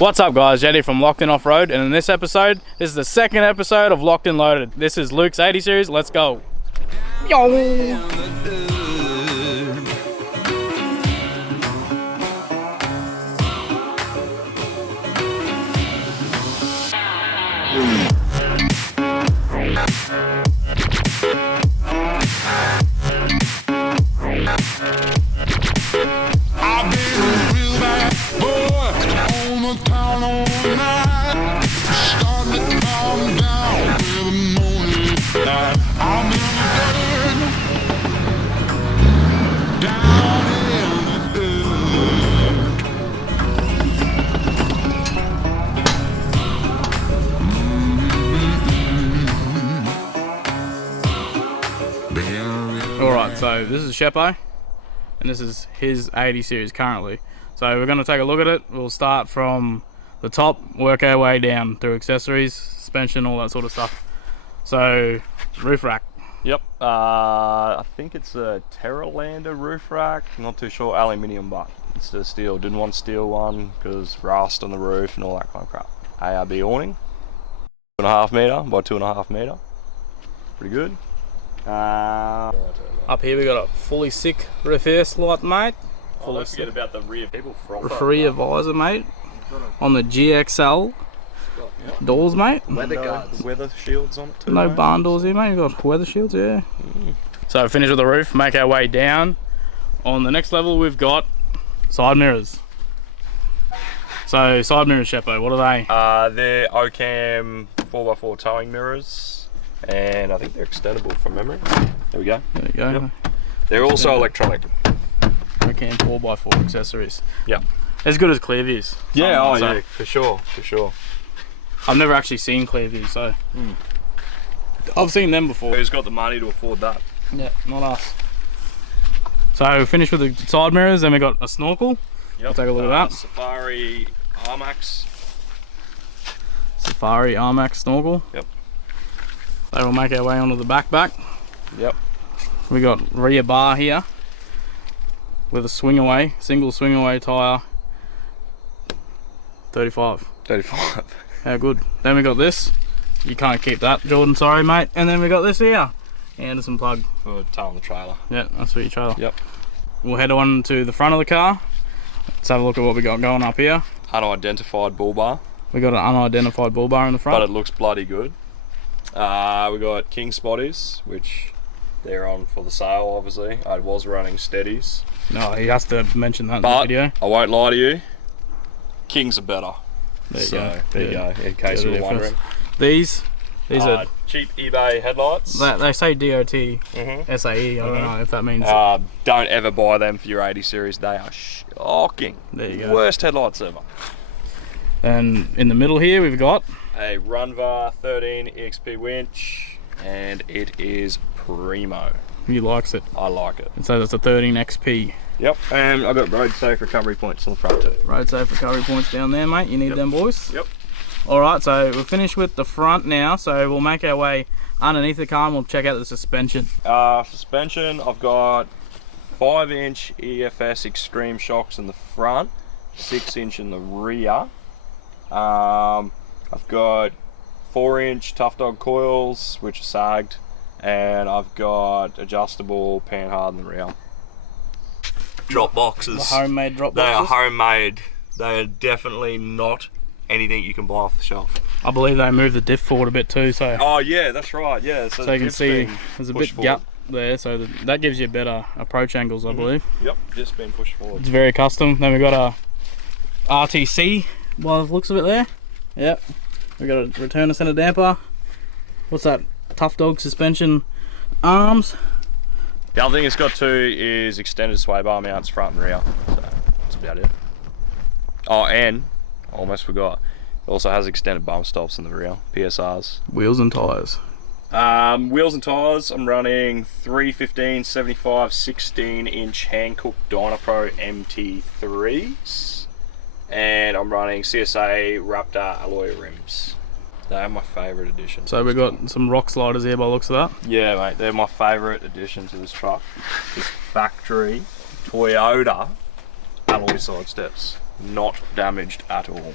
What's up guys, Jetty from Locked In Off-Road, and in this episode, this is the second episode of Locked In Loaded. This is Luke's 80 series, let's go. Yo! Alright, so this is Sheppo, and this is his 80 series currently. So we're going to take a look at it. We'll start from the top, work our way down through accessories, suspension, all that sort of stuff. So, roof rack. Yep, I think it's a Terralander roof rack, not too sure, aluminium, but it's the steel. Didn't want steel one because rust on the roof and all that kind of crap. ARB awning, 2.5 metre by 2.5 metre, pretty good. Up here we got a fully sick reverse light, mate. Don't forget about the rear people rear visor, mate, on the GXL doors, mate. Weather guards, weather shields on it too. No mate. barn doors here, mate. You've got weather shields, yeah. So finish with the roof, make our way down. On the next level we've got side mirrors. So side mirrors, Sheppo, what are they? They're OCAM 4x4 towing mirrors, and I think they're extendable from memory. There we go. There you go. Yep. They're also electronic. OCAM 4x4 accessories. Yeah. As good as Clearviews. Yeah, oh so. yeah, for sure, for sure. I've never actually seen Clearview, so I've seen them before. Who's got the money to afford that? Yeah, not us. So finished with the side mirrors, then we got a snorkel. Yep. We'll take a look at that. Safari Armax. Safari Armax snorkel. Yep. So we'll make our way onto the back. Yep. We got rear bar here with a swing away, single swing away tyre. 35. 35. How good. Then we got this. You can't keep that, Jordan, sorry mate. And then we got this here. Anderson plug. For towing the trailer. Yeah, that's for your trailer. Yep. We'll head on to the front of the car. Let's have a look at what we got going up here. Unidentified bull bar. We got an unidentified bull bar in the front. But it looks bloody good. We got King Spotties, which they're on for the sale obviously. I was running steadies. No, he has to mention that in But the video. I won't lie to you. Kings are better. There you so, go. There you go, in case you were wondering. These are cheap eBay headlights. they say DOT SAE. I don't know if that means. Don't ever buy them for your 80 series. They are shocking. There you go. Worst headlights ever. And in the middle here we've got a Runvar 13 EXP winch, and it is primo. He likes it. I like it. And so that's a 13 XP. Yep, and I've got road safe recovery points on the front too. Road safe recovery points down there, mate. You need them, boys. Yep. Alright, so we're finished with the front now, so we'll make our way underneath the car and we'll check out the suspension. Suspension, I've got 5-inch EFS Extreme shocks in the front, 6-inch in the rear. I've got 4-inch Tough Dog coils, which are sagged, and I've got adjustable panhard in the rear. Drop boxes. The homemade drop boxes? They are homemade. They are definitely not anything you can buy off the shelf. I believe they moved the diff forward a bit too, so. Oh yeah, that's right, yeah. So you can see there's a bit gap there, so that gives you better approach angles, I believe. Yep, just been pushed forward. It's very custom. Then we've got a RTC by the looks of it there. Yep. We've got a returner center damper. What's that? Tough Dog suspension arms. The other thing it's got too is extended sway bar mounts front and rear. So that's about it. Oh, and I almost forgot. It also has extended bump stops in the rear, PSRs. Wheels and tyres. Wheels and tyres, I'm running 315 75 16-inch Hankook Dynapro MT3s, and I'm running CSA Raptor alloy rims. They are my favourite addition. So we've got some rock sliders here by the looks of that. Yeah, mate, they're my favourite addition to this truck. This factory Toyota alloy side steps, not damaged at all.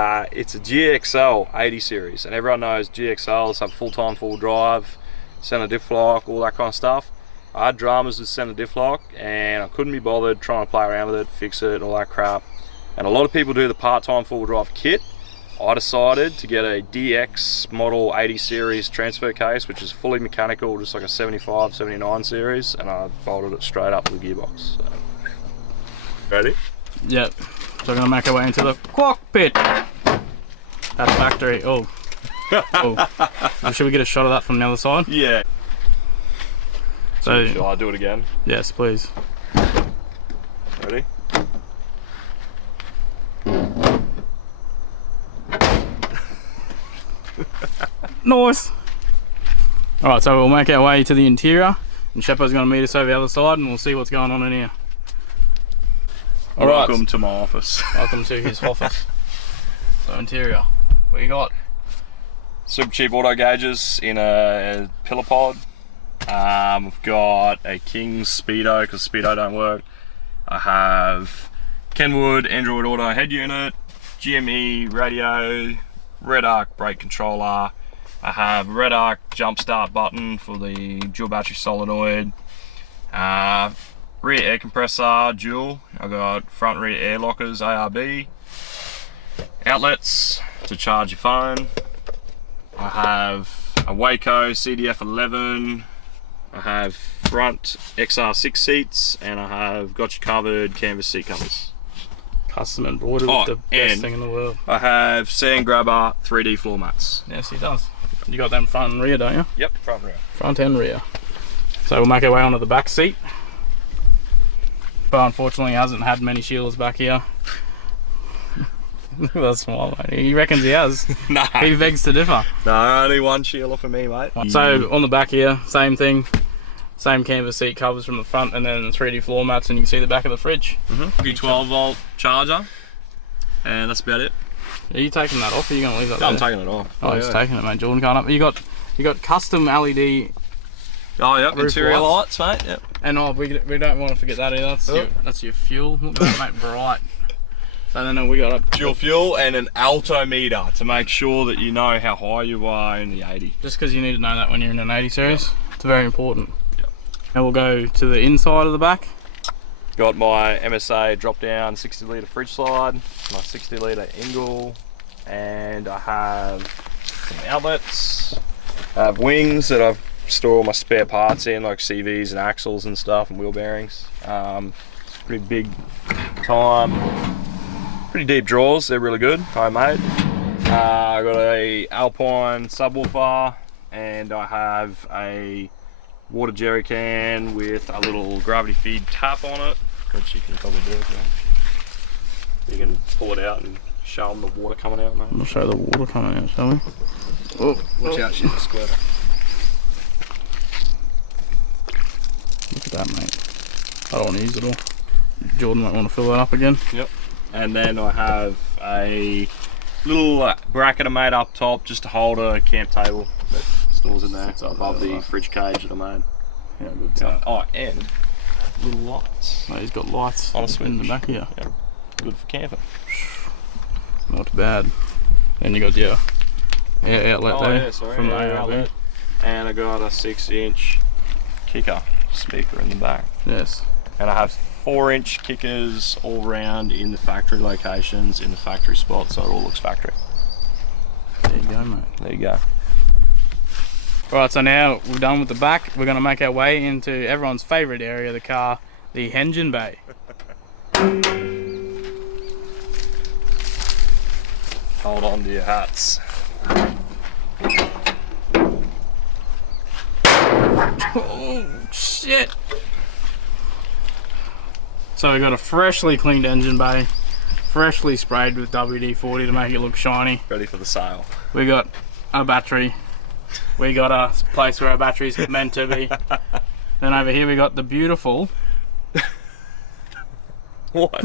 It's a GXL 80 series, and everyone knows GXLs have full-time full drive, center diff lock, all that kind of stuff. I had dramas with center diff lock, and I couldn't be bothered trying to play around with it, fix it, all that crap. And a lot of people do the part-time full drive kit. I decided to get a DX model 80 series transfer case, which is fully mechanical, just like a 75, 79 series, and I bolted it straight up to the gearbox. So. Ready? Yep. So we're gonna make our way into the cockpit. That's factory. Oh. Oh. Should we get a shot of that from the other side? Yeah. So shall I do it again? Yes, please. Ready? Nice. Alright, so we'll make our way to the interior, and Sheppo's going to meet us over the other side, and we'll see what's going on in here. Welcome to my office. Welcome to his office. So interior, what you got? Super cheap auto gauges in a pillar pod. I've got a King's Speedo because Speedo don't work. I have Kenwood Android Auto head unit, GME radio, Red Arc brake controller. I have Red Arc jump start button for the dual battery solenoid. Rear air compressor dual. I got front rear air lockers ARB. Outlets to charge your phone. I have a Waco CDF11. I have front XR6 seats, and I have got you covered canvas seat covers. Custom embroidered with the best thing in the world. I have Sand Grabber 3D floor mats. Yes, he does. You got them front and rear, don't you? Yep, front and rear. Front and rear. So we'll make our way onto the back seat. But unfortunately, he hasn't had many Sheilas back here. Look at that smile, mate. He reckons he has. Nah. He begs to differ. No, only one Sheila for me, mate. So on the back here, same thing. Same canvas seat covers from the front, and then 3D floor mats, and you can see the back of the fridge. 12-volt charger, and that's about it. Are you taking that off, or are you going to leave that I'm there? taking it off. Oh, he's taking it, mate. Jordan can't up. You got custom LED. Oh, yep, roof interior lights, mate. Yep. And we don't want to forget that either. That's your fuel. Look at that, mate, bright. So then we got a dual fuel and an altimeter to make sure that you know how high you are in the 80. Just because you need to know that when you're in an 80 series, it's very important. Yep. And we'll go to the inside of the back. Got my MSA drop down 60 litre fridge slide, my 60 litre Ingle, and I have some outlets. I have wings that I've stored all my spare parts in, like CVs and axles and stuff, and wheel bearings. It's pretty big time. Pretty deep drawers, they're really good, homemade. I got a Alpine subwoofer, and I have a water jerry can with a little gravity feed tap on it, which you can probably do. You can pull it out and show them the water coming out, mate. We'll show the water coming out, shall we? Oh, watch out, shit, the squirter. Look at that, mate. I don't want to use it all. Jordan might want to fill that up again. Yep. And then I have a little bracket I made up top just to hold a camp table that stores in there above the fridge cage that I made. Yeah, good stuff. Oh, and little lights. Mate, he's got lights on a switch in the back here. Yeah. Good for camping. Not bad. And you got your outlet there. Yeah, sorry. From the outlet. And I got a 6-inch kicker speaker in the back. Yes. And I have 4-inch kickers all around in the factory locations, in the factory spots, so it all looks factory. There you go, mate. There you go. Alright, so now we're done with the back. We're going to make our way into everyone's favourite area of the car, the engine bay. Hold on to your hats. Oh, shit! So we got a freshly cleaned engine bay, freshly sprayed with WD-40 to make it look shiny. Ready for the sale. We got a battery. We got a place where our battery's meant to be. Then over here we got the beautiful. What?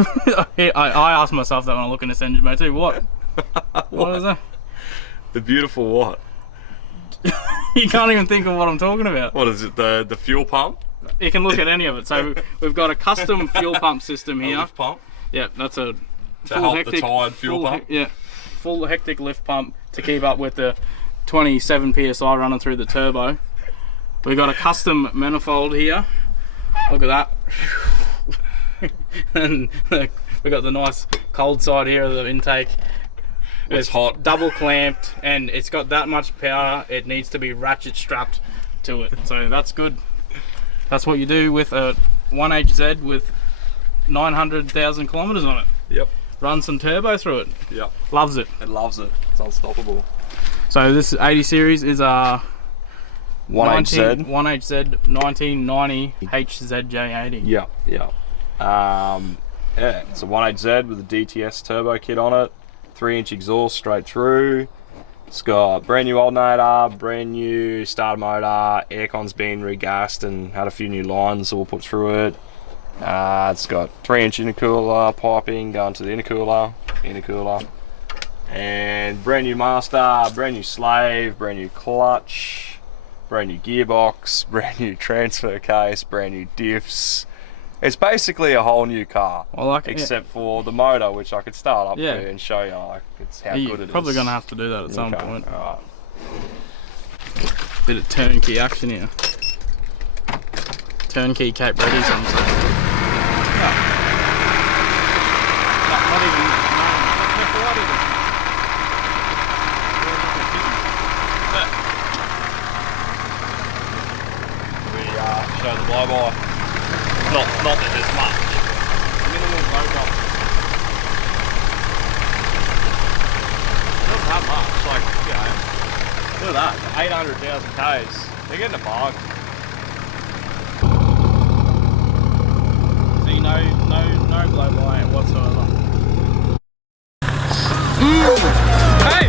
I asked myself that when I look in this engine bay too. What? What is that? The beautiful what? You can't even think of what I'm talking about. What is it? The fuel pump? You can look at any of it. So we've got a custom fuel pump system here. A lift pump? Yeah, that's a to help the tired fuel pump? Yeah, full hectic lift pump to keep up with the 27 psi running through the turbo. We got a custom manifold here. Look at that. And we got the nice cold side here of the intake. It's hot. Double clamped, and it's got that much power. It needs to be ratchet strapped to it. So that's good. That's what you do with a 1HZ with 900,000 kilometers on it. Yep. Run some turbo through it. Yep. Loves it. It loves it. It's unstoppable. So this 80 series is a 1HZ. 1HZ 1990 HZJ80. Yeah, yeah. Yeah, it's a 1HZ with a DTS turbo kit on it. 3-inch exhaust straight through. It's got brand new alternator, brand new starter motor, aircon's been regassed and had a few new lines that we'll put through it. It's got 3-inch intercooler piping going to the intercooler, and brand new master, brand new slave, brand new clutch, brand new gearbox, brand new transfer case, brand new diffs. It's basically a whole new car, I like it, except for the motor, which I could start up Yeah. for you and show you like it's how good it You're is. probably going to have to do that at some Okay, point. alright. Bit of turnkey action here. Turnkey Cape Ready, some sort. No. Not even. No, not even. We show the blow-by. Not that there's much. Minimal boat drop. Not that much. Like, you know, look at that. 800,000 Ks. They're getting a bargain. See, no blow by whatsoever. Hey!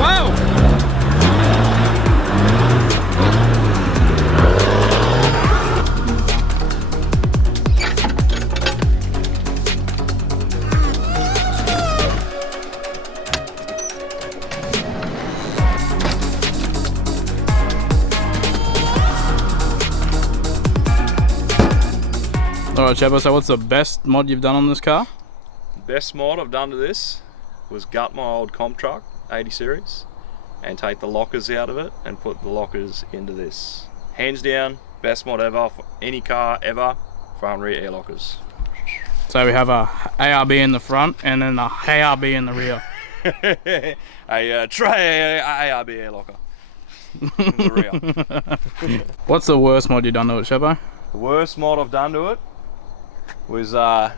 Whoa! Alright, Sheppo, so what's the best mod you've done on this car? Best mod I've done to this was gut my old comp truck, 80 series, and take the lockers out of it and put the lockers into this. Hands down, best mod ever for any car ever, front rear air lockers. So we have a ARB in the front and then a ARB in the rear. a tray ARB air locker in the rear. What's the worst mod you've done to it, Sheppo? The worst mod I've done to it was, I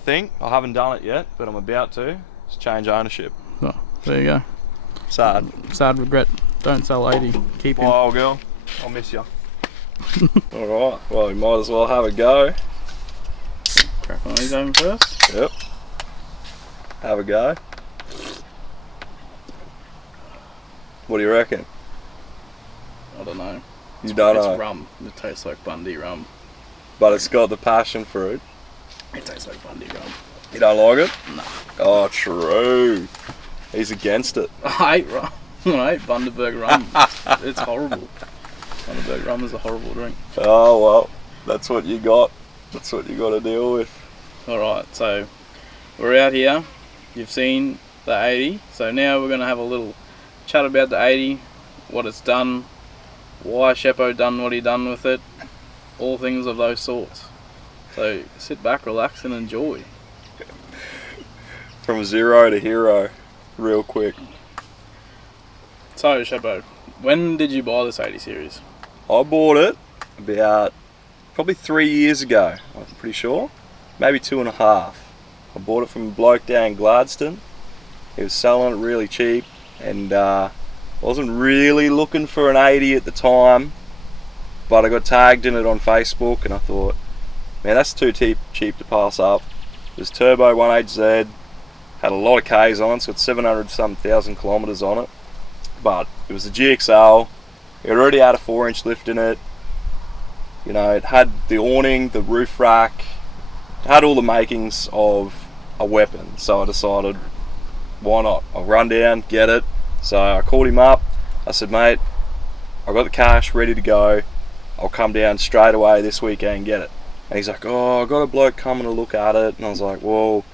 think, I haven't done it yet, but I'm about to, is change ownership. Oh, there you go. Sad. Sad regret. Don't sell 80. Keep him. Bye, old girl. I'll miss you. Alright, well, we might as well have a go. Crack on these open first. Yep. Have a go. What do you reckon? I don't know. You don't It's know. rum. It tastes like Bundy rum. But it's got the passion fruit. It tastes like Bundy rum. You don't like it? No. Oh, true. He's against it. I hate rum. I hate Bundaberg rum. It's horrible. Bundaberg rum is a horrible drink. Oh, well, that's what you got. That's what you got to deal with. Alright, so we're out here. You've seen the 80. So now we're going to have a little chat about the 80, what it's done, why Sheppo done what he done with it, all things of those sorts. So sit back, relax and enjoy. From zero to hero, real quick. So Sheppo, when did you buy this 80 series? I bought it about probably 3 years ago, I'm pretty sure. Maybe 2.5. I bought it from a bloke down Gladstone. He was selling it really cheap, and wasn't really looking for an 80 at the time, but I got tagged in it on Facebook and I thought, man, that's too cheap to pass up. It was turbo 1HZ, had a lot of Ks on it, so it's 700-some thousand kilometers on it, but it was a GXL. It already had a 4-inch lift in it. You know, it had the awning, the roof rack, it had all the makings of a weapon, so I decided, why not? I'll run down, get it. So I called him up, I said, mate, I've got the cash ready to go, I'll come down straight away this weekend and get it. And he's like, oh, I got a bloke coming to look at it, and I was like, well,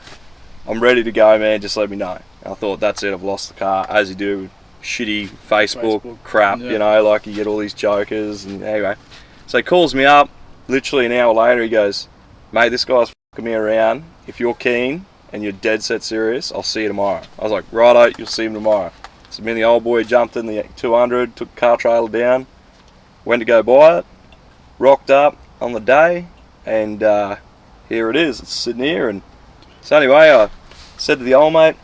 I'm ready to go, man, just let me know. And I thought, that's it, I've lost the car, as you do with shitty Facebook crap, yeah. you know, like you get all these jokers, and anyway. So he calls me up, literally an hour later, he goes, mate, this guy's fucking me around. If you're keen and you're dead set serious, I'll see you tomorrow. I was like, righto, you'll see him tomorrow. So me and the old boy jumped in the 200, took the car trailer down, went to go buy it, rocked up on the day, and here it is, it's sitting here. And so anyway, I said to the old mate,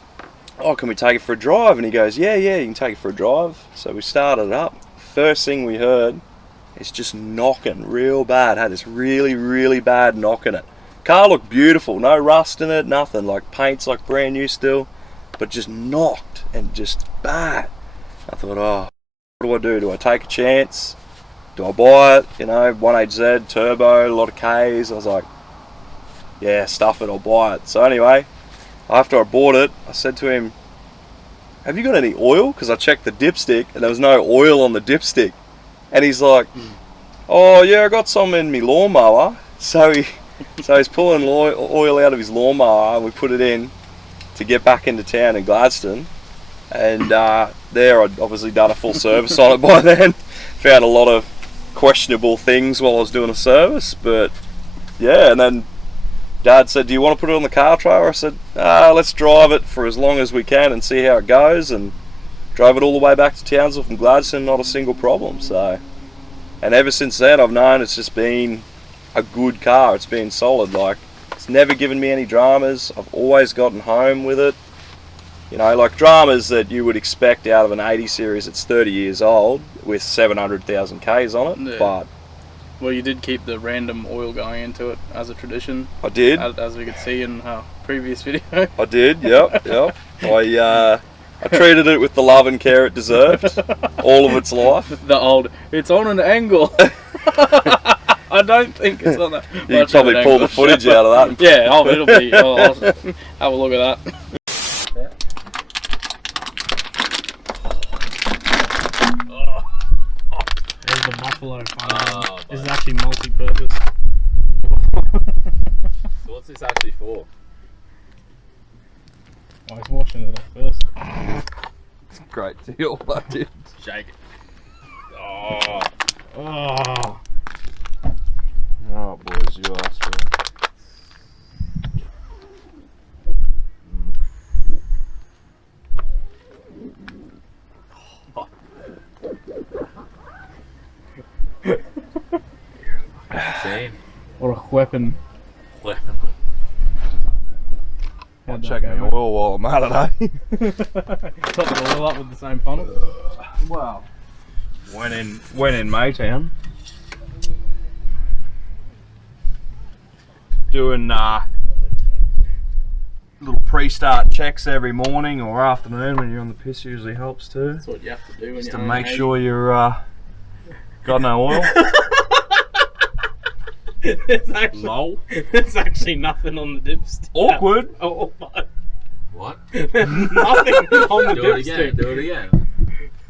oh, can we take it for a drive? And he goes, yeah, you can take it for a drive. So we started it up. First thing we heard, it's just knocking real bad. Had this really, really bad knock in it. Car looked beautiful, no rust in it, nothing. Like paint's like brand new still, but just knocked and just bad. I thought, oh, what do? Do I take a chance? Do I buy it? You know, 1HZ, turbo, a lot of Ks. I was like, yeah, stuff it, I'll buy it. So anyway, after I bought it, I said to him, have you got any oil? Because I checked the dipstick and there was no oil on the dipstick. And he's like, oh yeah, I got some in my lawnmower. So he's pulling oil out of his lawnmower, and we put it in to get back into town in Gladstone. And there I'd obviously done a full service on it by then. Found a lot of questionable things while I was doing a service, but yeah. And then Dad said, do you want to put it on the car trailer? I said, let's drive it for as long as we can and see how it goes. And drove it all the way back to Townsville from Gladstone, not a single problem. So, and ever since then I've known it's just been a good car. It's been solid. Like, it's never given me any dramas. I've always gotten home with it. You know, like dramas that you would expect out of an 80 series that's 30 years old with 700,000 Ks on it. Yeah. But well, you did keep the random oil going into it as a tradition. I did, as we could see in our previous video. I did. Yep. I treated it with the love and care it deserved all of its life. The old, it's on an angle. I don't think it's on that. You can probably pull the footage out of that. Yeah, it'll be. I'll have a look at that. There's the buffalo. This is actually multi-purpose. So what's this actually for? I was washing it off first. It's a great deal, that dude. Shake it. Oh. Oh, boys, you asked for it. What a weapon. I'll check my oil while I'm at it, eh? Top the oil up with the same funnel. Wow. Went in Maytown. Doing little pre-start checks every morning or afternoon when you're on the piss usually helps too. That's what you have to do when Just you're to make sure you're got no oil. There's actually nothing on the dipstick. Awkward. Oh, but What? nothing on the Do it again. dipstick. Do it again.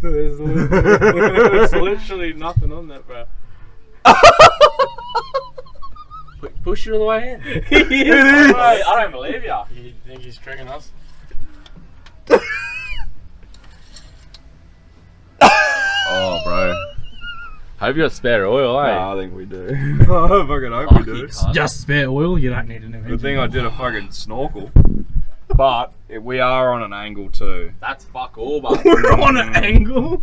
There's literally nothing on that, bro. Push it all the way in. It is. I don't believe ya. You think he's tricking us? Oh, bro. Hope you got spare oil, eh? Nah, I think we do. I fucking hope we do. Just spare oil. You don't need a new engine. Good thing I did a fucking snorkel. But we are on an angle too. That's fuck all, but We're on an angle.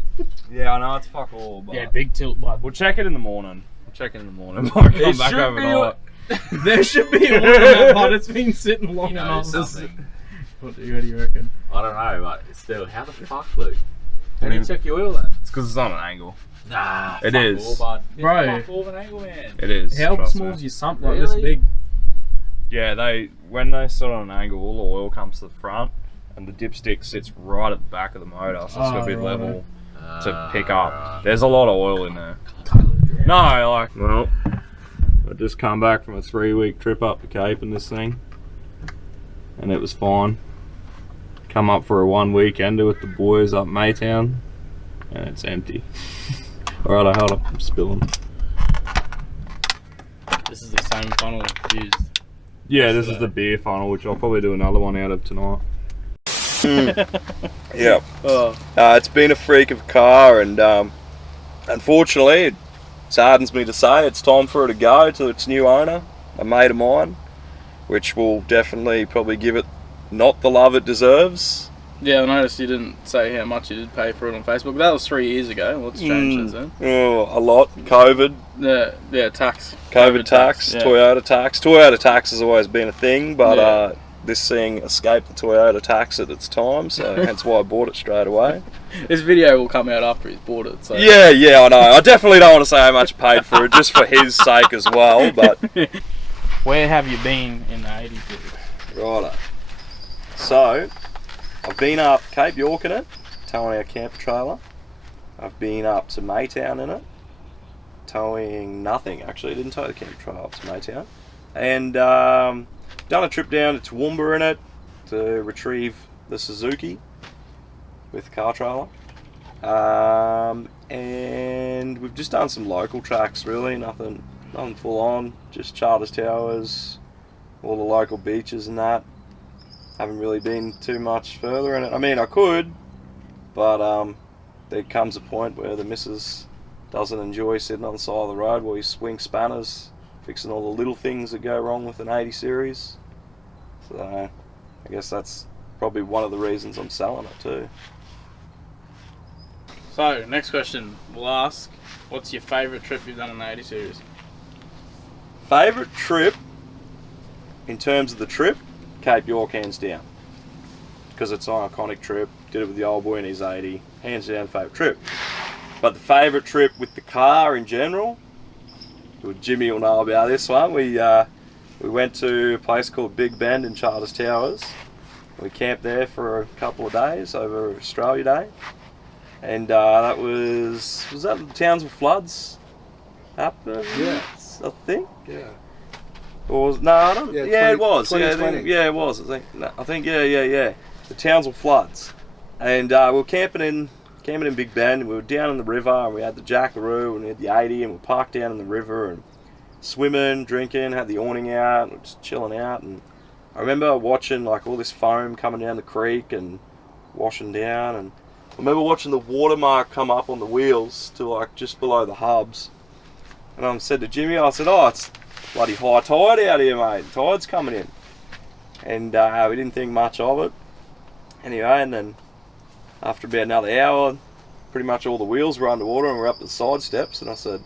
Yeah, I know it's fuck all, but Yeah, big tilt, bud. we'll check it in the morning. Might come back overnight. There should be oil in that pod. It's been sitting long you know enough. something. What do you reckon? I don't know, but it's still, how the fuck, Luke? How do you check your oil then? It's because it's on an angle. Nah, It fuck is. all, bud. It's Bro. fuck all of an angle, man. It is. How trust small me. is your sump like this Really? big? Yeah, when they sit on an angle, all the oil comes to the front, and the dipstick sits right at the back of the motor, so it's got to be right. level to pick up. There's a lot of oil in there. Right. No, like, well, I just come back from a 3-week trip up the Cape in this thing, and it was fine. Come up for a 1 weekender with the boys up Maytown, and it's empty. Alright, hold up, I'm spilling. This is the same funnel used. Yeah, this is the beer funnel, which I'll probably do another one out of tonight. Yeah. It's been a freak of a car, and unfortunately, it saddens me to say it's time for it to go to its new owner, a mate of mine, which will definitely probably give it not the love it deserves. Yeah, I noticed you didn't say how much you did pay for it on Facebook. That was 3 years ago. What's changed since then? Oh, a lot. COVID. Yeah, tax. COVID tax, yeah. Toyota tax. Toyota tax has always been a thing, but this thing escaped the Toyota tax at its time, so hence why I bought it straight away. This video will come out after he's bought it. So. Yeah, I know. I definitely don't want to say how much I paid for it, just for his sake as well. But where have you been in the 80s? Righto. So, I've been up Cape York in it, towing our camper trailer. I've been up to Maytown in it, towing nothing. Actually, I didn't tow the camper trailer up to Maytown. And done a trip down to Toowoomba in it to retrieve the Suzuki with the car trailer. And we've just done some local tracks, really, nothing full on, just Charters Towers, all the local beaches and that. Haven't really been too much further in it. I mean, I could, but there comes a point where the missus doesn't enjoy sitting on the side of the road while you swing spanners, fixing all the little things that go wrong with an 80 series. So I guess that's probably one of the reasons I'm selling it too. So, next question we'll ask, what's your favourite trip you've done in the 80 series? Favourite trip, in terms of the trip, Cape York, hands down. Because it's an iconic trip, did it with the old boy in his 80, hands down favourite trip. But the favourite trip with the car in general, Jimmy will know about this one, we went to a place called Big Bend in Charters Towers. We camped there for a couple of days over Australia Day. And that was that the Townsville floods happened? Yeah. I think. Yeah. Or was, no, I don't. Yeah, it was. 2020. Yeah, it was. I think. Yeah. The Townsville floods, and we were camping in Big Bend. And we were down in the river, and we had the Jackaroo, and we had the 80, and we parked down in the river and swimming, drinking, had the awning out, and just chilling out. And I remember watching like all this foam coming down the creek and washing down, and I remember watching the watermark come up on the wheels to like just below the hubs. And I said to Jimmy, I said, "Oh, it's bloody high tide out here, mate. Tide's coming in." And we didn't think much of it. Anyway, and then after about another hour, pretty much all the wheels were underwater and we're up the side steps. And I said,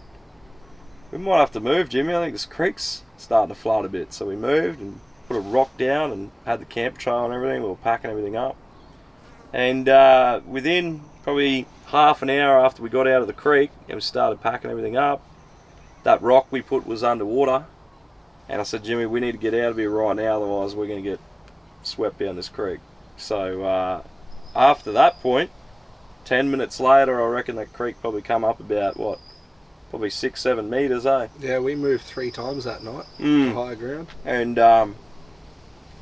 "We might have to move, Jimmy. I think this creek's starting to flood a bit." So we moved and put a rock down and had the camper trailer and everything. We were packing everything up. And within probably half an hour after we got out of the creek and we started packing everything up, that rock we put was underwater. And I said, "Jimmy, we need to get out of here right now, otherwise we're going to get swept down this creek." So after that point, 10 minutes later, I reckon that creek probably come up about, probably 6-7 metres, eh? Yeah, we moved 3 times that night to higher ground. And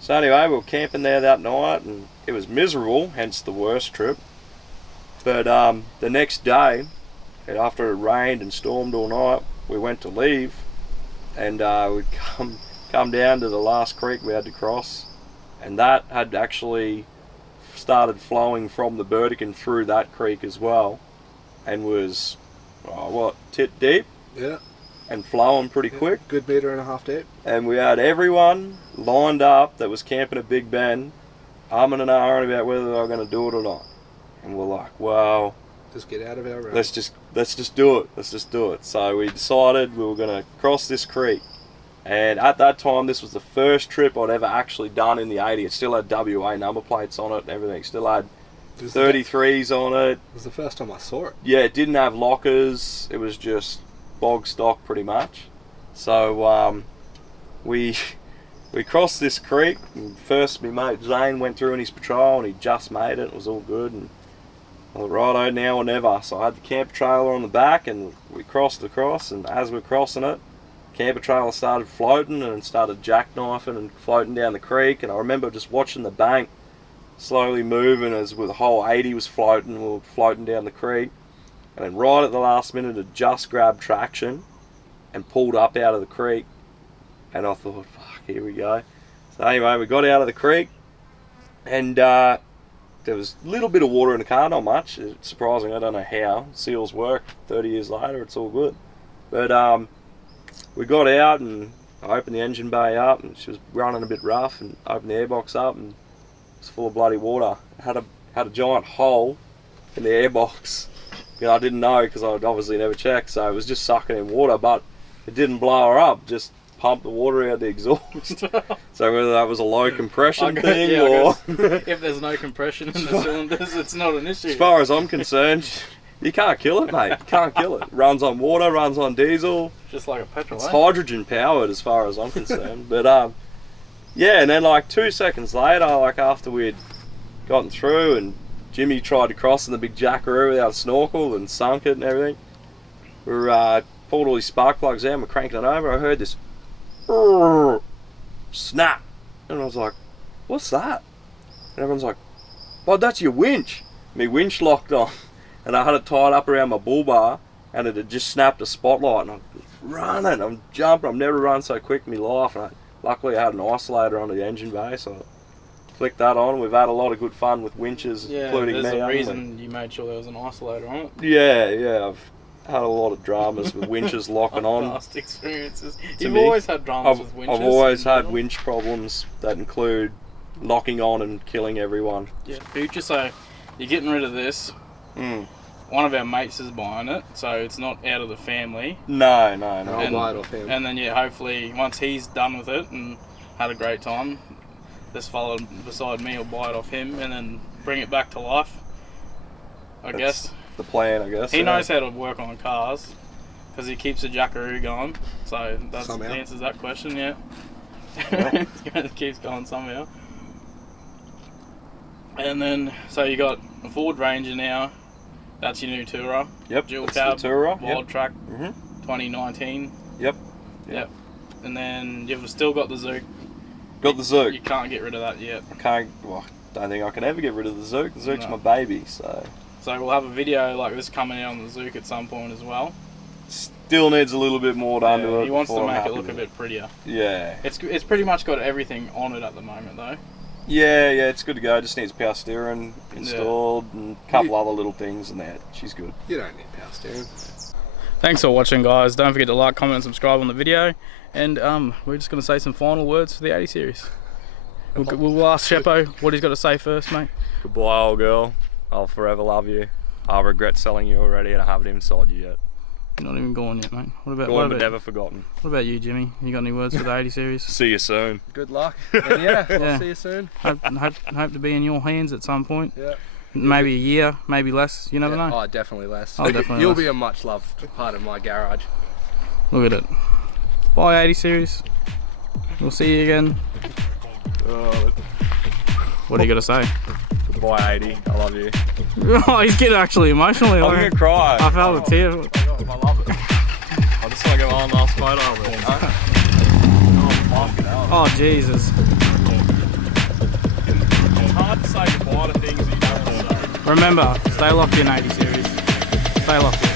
so anyway, we were camping there that night, and it was miserable, hence the worst trip. But the next day, after it rained and stormed all night, we went to leave, and we'd come down to the last creek we had to cross, and that had actually started flowing from the Burdekin through that creek as well, and was tit deep. Yeah. And flowing pretty quick. Good 1.5 metres deep. And we had everyone lined up that was camping at Big Ben, umming and ahhing about whether they were going to do it or not. And we're like, well, just get out of our road. Let's just do it. Let's just do it. So we decided we were going to cross this creek. And at that time, this was the first trip I'd ever actually done in the 80. It still had WA number plates on it and everything. It still had 33s on it. It was the first time I saw it. Yeah, it didn't have lockers. It was just bog stock pretty much. So we crossed this creek. And first, my mate Zane went through in his patrol and he just made it. It was all good. And I thought, righto, now or never. So I had the camper trailer on the back and we crossed across. And as we're crossing it, camper trailer started floating and started jackknifing and floating down the creek. And I remember just watching the bank slowly moving as the whole 80 was floating. We were floating down the creek. And then right at the last minute, it just grabbed traction and pulled up out of the creek. And I thought, fuck, here we go. So anyway, we got out of the creek, and there was a little bit of water in the car, not much. It's surprising, I don't know how. Seals work 30 years later, it's all good. But we got out and I opened the engine bay up, and she was running a bit rough, and opened the airbox up, and it's full of bloody water. Had a giant hole in the airbox. You know, I didn't know because I'd obviously never checked, so it was just sucking in water, but it didn't blow her up, just pumped the water out the exhaust. So whether that was a low compression thing or... if there's no compression in the cylinders, it's not an issue. As far as I'm concerned, you can't kill it, mate. You can't kill it. Runs on water, runs on diesel. Just like a petrol, It's hydrogen powered as far as I'm concerned. But yeah, and then like 2 seconds later, like after we'd gotten through and Jimmy tried to cross in the big jackaroo without a snorkel and sunk it and everything, we pulled all these spark plugs out and we're cranking it over. I heard this snap, and I was like, what's that? And everyone's like, oh, that's your winch. My winch locked on, and I had it tied up around my bull bar, and it had just snapped a spotlight, and I'm running, I'm jumping. I've never run so quick in my life, and luckily I had an isolator on the engine bay, so I flicked that on. We've had a lot of good fun with winches, including me. There's a reason you made sure there was an isolator on it. Yeah, I've had a lot of dramas with winches locking on. Past experiences. You've always had dramas with winches. I've always had winch problems that include locking on and killing everyone. Yeah, future. So you're getting rid of this. One of our mates is buying it, so it's not out of the family. No. I'll buy it off him. And then hopefully once he's done with it and had a great time, this fella beside me will buy it off him and then bring it back to life. I guess. The plan, I guess. He knows how to work on cars because he keeps a jackaroo going, so that answers that question. Yeah, it keeps going somehow. And then so you got a Ford Ranger now. That's your new Tourer. Yep. Dual that's cab. the Tourer. Wild track. 2019. Yep. And then you've still got the Zook. Got the Zook. You can't get rid of that yet. I can't. Well, don't think I can ever get rid of the Zook. The Zook's my baby, so. So we'll have a video like this coming out on the Zook at some point as well. Still needs a little bit more done to it. He wants to make it look a bit prettier. Yeah. It's pretty much got everything on it at the moment though. Yeah, it's good to go. Just needs power steering installed and a couple other little things and that. She's good. You don't need power steering. Thanks for watching, guys. Don't forget to like, comment and subscribe on the video. And we're just going to say some final words for the 80 series. We'll ask Sheppo what he's got to say first, mate. Goodbye, old girl. I'll forever love you. I regret selling you already and I haven't even sold you yet. You're not even gone yet, mate. Gone but never forgotten. What about you, Jimmy? You got any words for the 80 series? See you soon. Good luck. And I'll see you soon. Hope to be in your hands at some point. Yeah. Maybe a year, maybe less. You never know. Oh, definitely less. You'll be a much loved part of my garage. Look at it. Bye 80 series. We'll see you again. What are you got to say? Goodbye 80. I love you. Oh, he's getting actually emotional. I'm going to cry. I felt a tear. I love it. I just want to get one last photo of it. Oh, Jesus. It's hard to say goodbye to things you don't want to say. Remember, stay locked in 80 series. Stay locked in.